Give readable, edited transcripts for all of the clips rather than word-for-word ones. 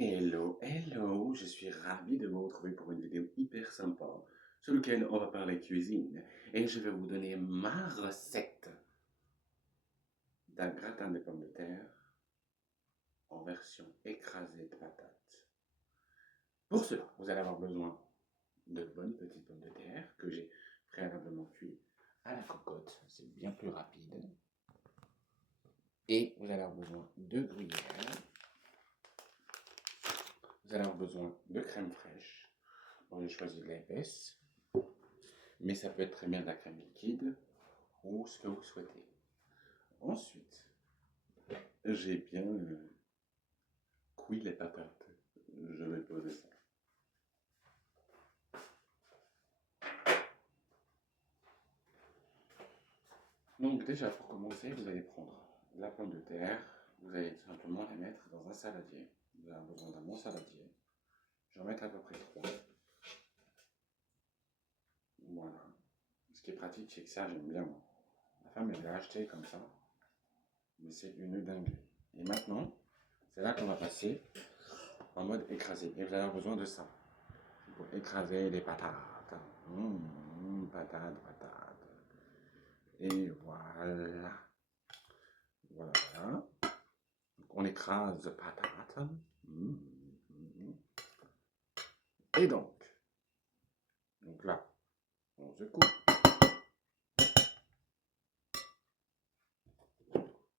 Hello, hello, je suis ravi de vous retrouver pour une vidéo hyper sympa sur laquelle on va parler cuisine et je vais vous donner ma recette d'un gratin de pommes de terre en version écrasée de patates. Pour cela, vous allez avoir besoin de bonnes petites pommes de terre que j'ai préalablement cuites à la cocotte, c'est bien plus rapide. Et vous allez avoir besoin de gruyère, vous allez avoir besoin de crème fraîche. Bon, j'ai choisi de l'épaisse, mais ça peut être très bien de la crème liquide ou ce que vous souhaitez. Ensuite, j'ai bien cuit les patates. Je vais poser ça. Donc déjà, pour commencer, vous allez prendre la pomme de terre. Vous allez tout simplement la mettre dans un saladier. Vous avez besoin d'un bon saladier. Je vais en mettre à peu près 3. Voilà. Ce qui est pratique, c'est que ça, j'aime bien. Ma femme, elle l'a acheté comme ça. Mais c'est une dinguerie. Et maintenant, c'est là qu'on va passer en mode écrasé. Et vous allez avoir besoin de ça. Pour écraser les patates. Patates, patates. Et voilà. Voilà. Donc on écrase patates. Et donc là, on secoue.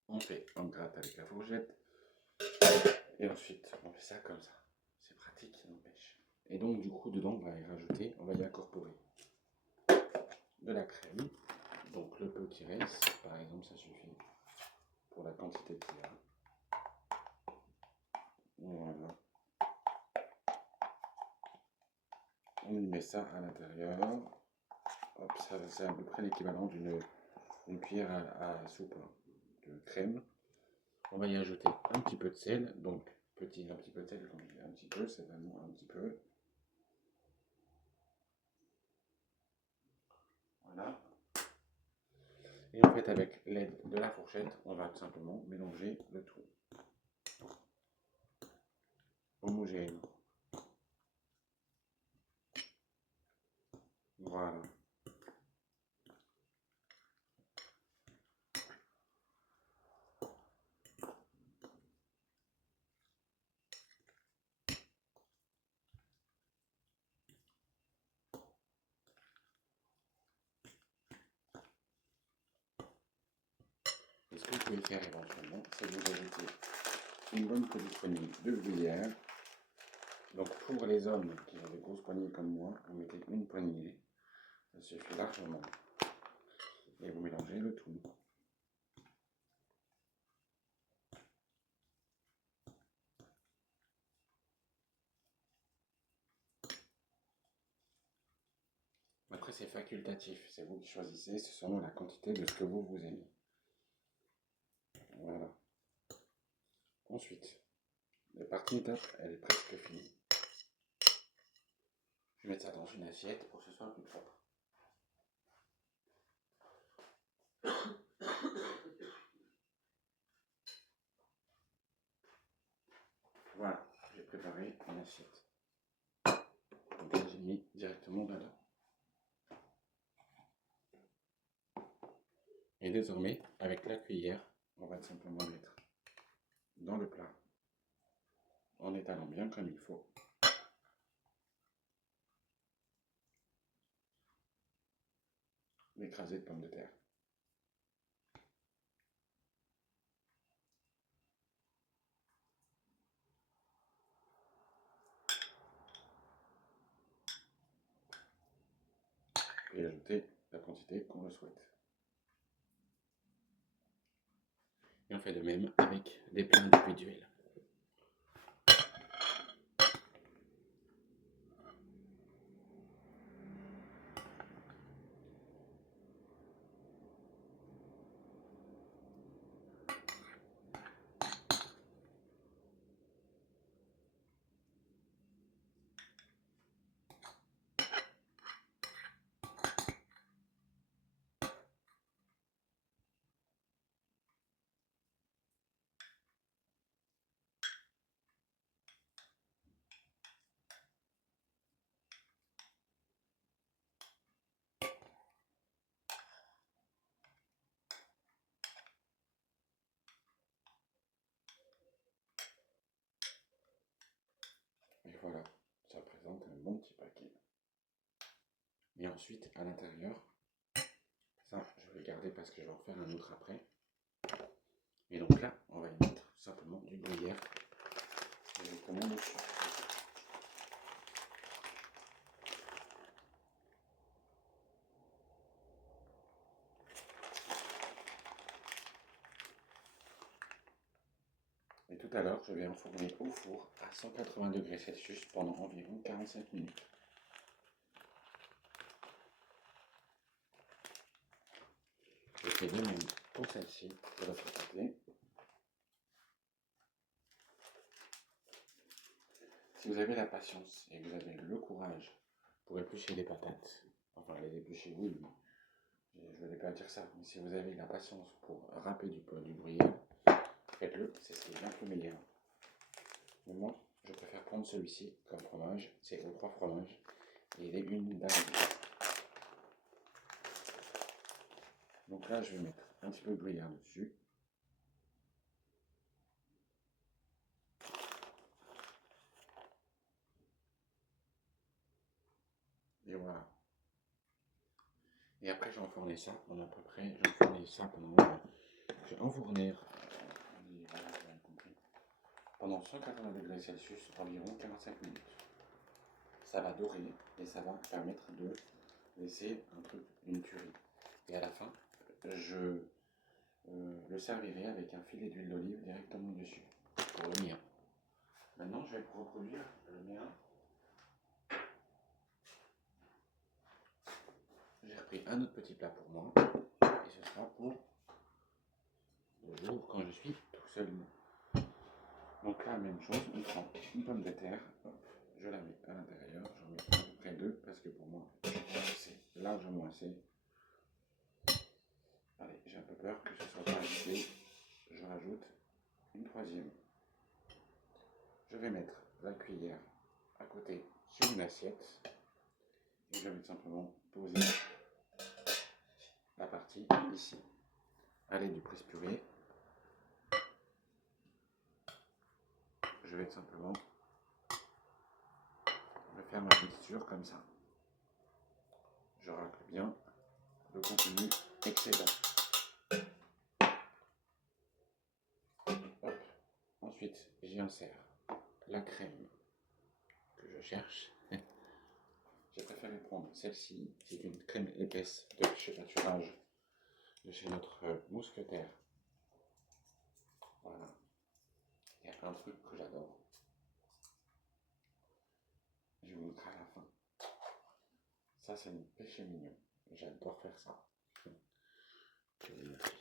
On fait, on gratte avec la fourchette. Et ensuite, on fait ça comme ça. C'est pratique, n'empêche. Et donc, du coup, dedans, on va y rajouter, on va y incorporer de la crème. Donc, le peu qui reste, par exemple, ça suffit pour la quantité qu'il y a. Voilà. On y met ça à l'intérieur. Hop, ça c'est à peu près l'équivalent d'une cuillère à soupe de crème. On va y ajouter un petit peu de sel. Donc, un petit peu de sel, comme je dis, un petit peu, c'est vraiment un petit peu. Voilà. Et en fait, avec l'aide de la fourchette, on va tout simplement mélanger le tout. Homogène. Voilà. Et ce que vous pouvez faire éventuellement, c'est vous ajouter une bonne petite poignée de gruyère. Donc pour les hommes qui ont des grosses poignées comme moi, vous mettez une poignée. Ça suffit largement. Et vous mélangez le tout. Après, c'est facultatif. C'est vous qui choisissez. C'est selon la quantité de ce que vous aimez. Voilà. Ensuite, la partie étape, elle est presque finie. Je vais mettre ça dans une assiette pour que ce soit plus propre. Voilà, j'ai préparé une assiette. Donc là, j'ai mis directement dedans. Et désormais, avec la cuillère, on va tout simplement mettre dans le plat, en étalant bien comme il faut. L'écrasé de pommes de terre. Et ajouter la quantité qu'on le souhaite. Et on fait de même avec des plats individuels. voilà, ça présente un bon petit paquet. Et ensuite, à l'intérieur, ça, je vais le garder parce que je vais en faire un autre après. Et donc là, on va y mettre tout simplement du gruyère directement dessus. Et tout à l'heure, je vais enfourner au four à 180 degrés Celsius pendant environ 45 minutes. Je fais de même pour celle-ci, de l'autre côté. Si vous avez la patience et que vous avez le courage pour éplucher les patates, enfin les éplucher, oui, je ne voulais pas dire ça, mais si vous avez la patience pour râper du gruyère, faites-le, c'est ce qui est bien plus meilleur. Mais moi, je préfère prendre celui-ci comme fromage, c'est aux 3 fromages, et il est une dingue. Donc là, je vais mettre un petit peu de gruyère dessus. Et voilà. Et après, j'ai enfourné ça pendant à peu près, j'ai enfourné ça pendant, je vais enfourner, voilà, vous avez compris, pendant 180 degrés Celsius, environ 45 minutes. Ça va dorer et ça va permettre de laisser un truc, une tuerie. Et à la fin, je le servirai avec un filet d'huile d'olive directement dessus, pour le mien. Maintenant, je vais reproduire le mien. J'ai repris un autre petit plat pour moi, et ce sera pour le jour quand je suis tout seul. Donc là, même chose, on prend une pomme de terre, hop, je la mets à l'intérieur, j'en mets à peu près 2, parce que pour moi, c'est largement assez. Allez, j'ai un peu peur que ce soit pas assez, je rajoute une 3e. Je vais mettre la cuillère à côté sur une assiette, et je vais simplement poser la partie ici. Allez, du presse-purée. Je vais simplement me faire ma mixture comme ça. Je racle bien le contenu excédent. Hop. Ensuite, j'y insère la crème que je cherche. J'ai préféré prendre celle-ci, c'est une crème épaisse de chez Pâturage, de chez notre mousquetaire. Voilà. Il y a un truc que j'adore. Je vous montrer à la fin. Ça, c'est mon péché mignon. J'adore faire ça. Je vais le montrer.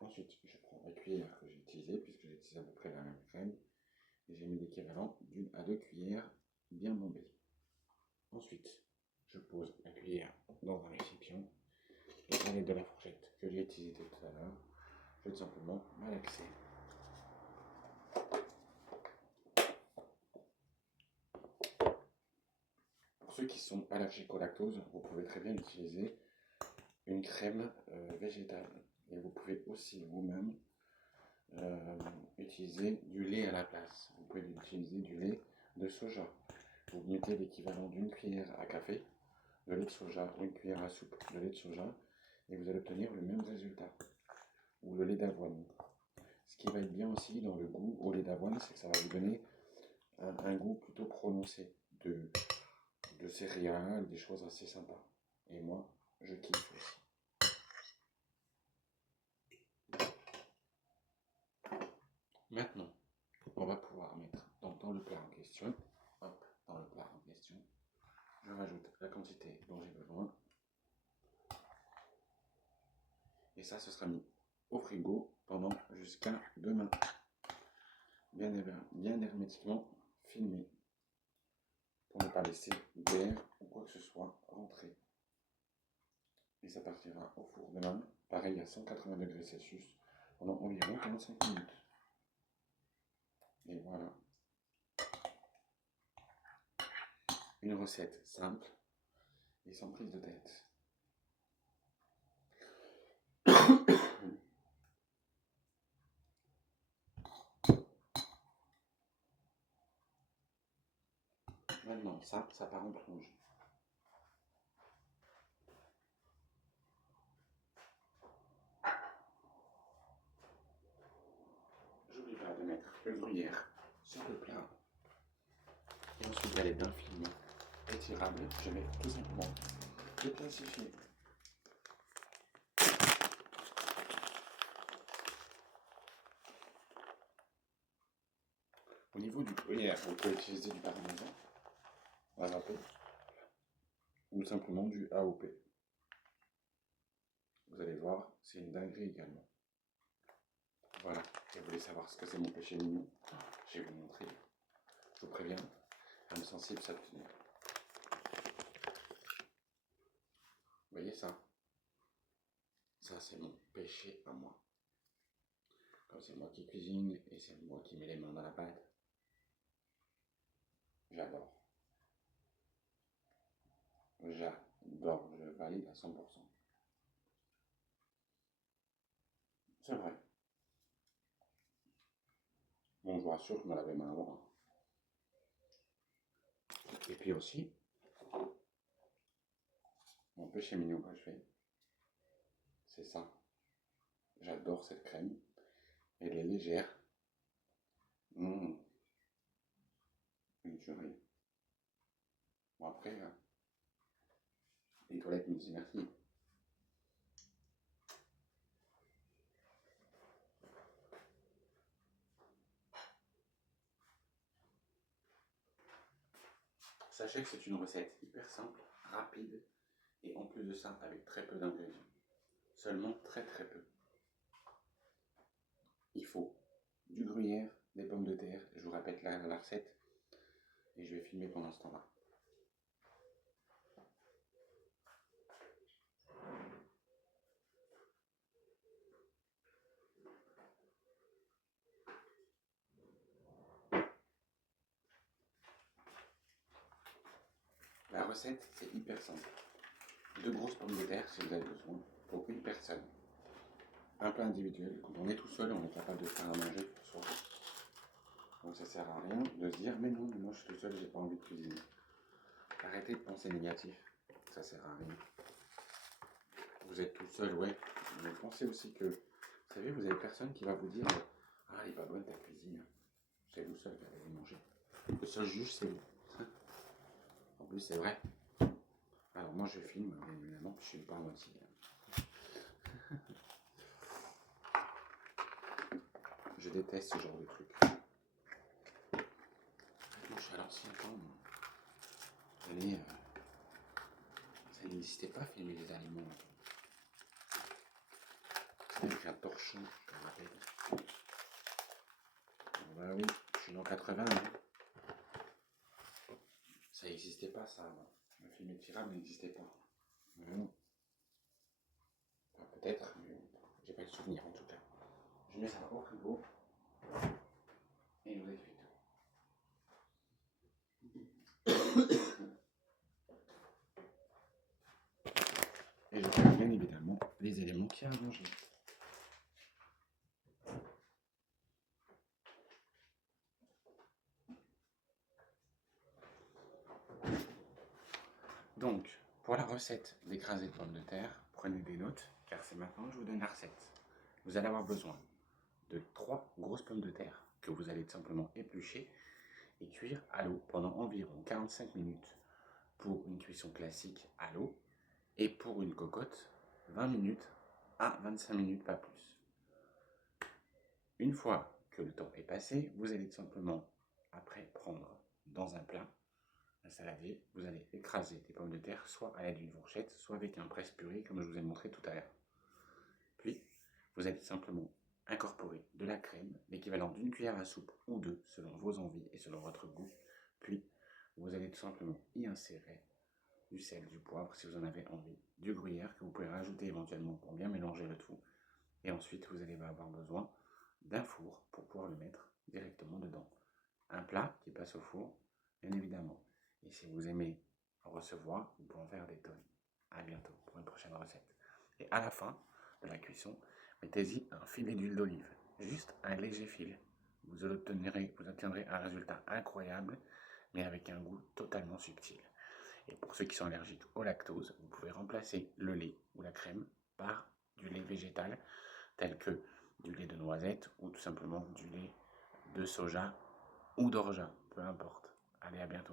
Ensuite, je prends la cuillère que j'ai utilisée, puisque j'ai utilisé à peu près la même crème, et j'ai mis l'équivalent d'1 à 2 cuillères bien bombées. Ensuite, je pose la cuillère dans un récipient, et à l'aide de la fourchette que j'ai utilisée tout à l'heure, je vais tout simplement malaxer. Pour ceux qui sont allergiques au lactose, vous pouvez très bien utiliser une crème végétale. Et vous pouvez aussi vous-même utiliser du lait à la place. Vous pouvez utiliser du lait de soja. Vous mettez l'équivalent d'une cuillère à café de lait de soja ou une cuillère à soupe de lait de soja et vous allez obtenir le même résultat. Ou le lait d'avoine. Ce qui va être bien aussi dans le goût au lait d'avoine, c'est que ça va vous donner un goût plutôt prononcé de céréales, des choses assez sympas. Et moi, je kiffe aussi. Maintenant, on va pouvoir mettre dans le plat en question, hop, dans le plat en question, je rajoute la quantité dont j'ai besoin. Et ça, ce sera mis au frigo pendant jusqu'à demain. Bien hermétiquement filmé pour ne pas laisser d'air ou quoi que ce soit rentrer. Et ça partira au four demain, pareil à 180 degrés Celsius, pendant environ 45 minutes. Et voilà. Une recette simple et sans prise de tête. Maintenant, ça part en plonge. J'oublie pas de mettre le gruyère sur le plat. Et ensuite, elle est bien filmée, étirable. Je mets tout simplement le classifié. Au niveau du gruyère, vous pouvez utiliser du parmesan râpé ou simplement du AOP. Vous allez voir, c'est une dinguerie également. Voilà, et vous voulez savoir ce que c'est mon péché mignon? Je vais vous montrer. Je vous préviens, âme sensible s'abstenir. Vous voyez ça? Ça, c'est mon péché à moi. Comme c'est moi qui cuisine et c'est moi qui mets les mains dans la pâte, j'adore. J'adore, je valide à 100%. C'est vrai. Bon, je vous rassure, je me lavais les mains avant. Et puis aussi, mon péché mignon que je fais, c'est ça. J'adore cette crème. Elle est légère. Mmh, une tuerie. Bon, après, les toilettes me disent merci. Sachez que c'est une recette hyper simple, rapide, et en plus de ça, avec très peu d'ingrédients. Seulement très peu. Il faut du gruyère, des pommes de terre, je vous répète la recette, et je vais filmer pendant ce temps-là. La recette, c'est hyper simple. 2 grosses pommes de terre, si vous avez besoin, pour une personne. Un plat individuel, quand on est tout seul, on est capable de faire à manger pour soi. Donc ça sert à rien de se dire, mais non, mais moi je suis tout seul, j'ai pas envie de cuisiner. Arrêtez de penser négatif, ça sert à rien. Vous êtes tout seul, ouais, mais pensez aussi que, vous savez, vous avez personne qui va vous dire, ah, elle est pas bonne ta cuisine. C'est vous seul qui allez manger. Le seul juge, c'est vous. En plus, c'est vrai. Alors moi, je filme, bien évidemment, je suis pas à moitié. Je déteste ce genre de truc. La douche à l'ancien temps, ça n'existait pas, filmer les aliments. Avec un torchon, je me rappelle. Bah oui, je suis dans 80, hein. Ça n'existait pas, ça, avant. Le film étirable n'existait pas. Enfin, peut-être, mais j'ai pas le souvenir en tout cas. Je mets ça au frigo et vous avez fait tout. Et je fais bien évidemment les éléments qu'il y a à manger. Donc, pour la recette d'écrasé de pommes de terre, prenez des notes, car c'est maintenant que je vous donne la recette. Vous allez avoir besoin de 3 grosses pommes de terre que vous allez tout simplement éplucher et cuire à l'eau pendant environ 45 minutes pour une cuisson classique à l'eau et pour une cocotte 20 minutes à 25 minutes, pas plus. Une fois que le temps est passé, vous allez tout simplement après prendre dans un plat un saladier, vous allez écraser des pommes de terre soit à l'aide d'une fourchette, soit avec un presse-purée comme je vous ai montré tout à l'heure. Puis, vous allez simplement incorporer de la crème, l'équivalent d'une cuillère à soupe ou deux, selon vos envies et selon votre goût. Puis, vous allez tout simplement y insérer du sel, du poivre si vous en avez envie, du gruyère que vous pouvez rajouter éventuellement pour bien mélanger le tout. Et ensuite, vous allez avoir besoin d'un four pour pouvoir le mettre directement dedans. Un plat qui passe au four, bien évidemment. Et si vous aimez recevoir, vous pouvez en faire des tonnes. À bientôt pour une prochaine recette. Et à la fin de la cuisson, mettez-y un filet d'huile d'olive, juste un léger fil. Vous obtiendrez un résultat incroyable. mais avec un goût totalement subtil. Et pour ceux qui sont allergiques au lactose, vous pouvez remplacer le lait ou la crème par du lait végétal, tel que du lait de noisette ou tout simplement du lait de soja ou d'orgeat, peu importe. Allez, à bientôt.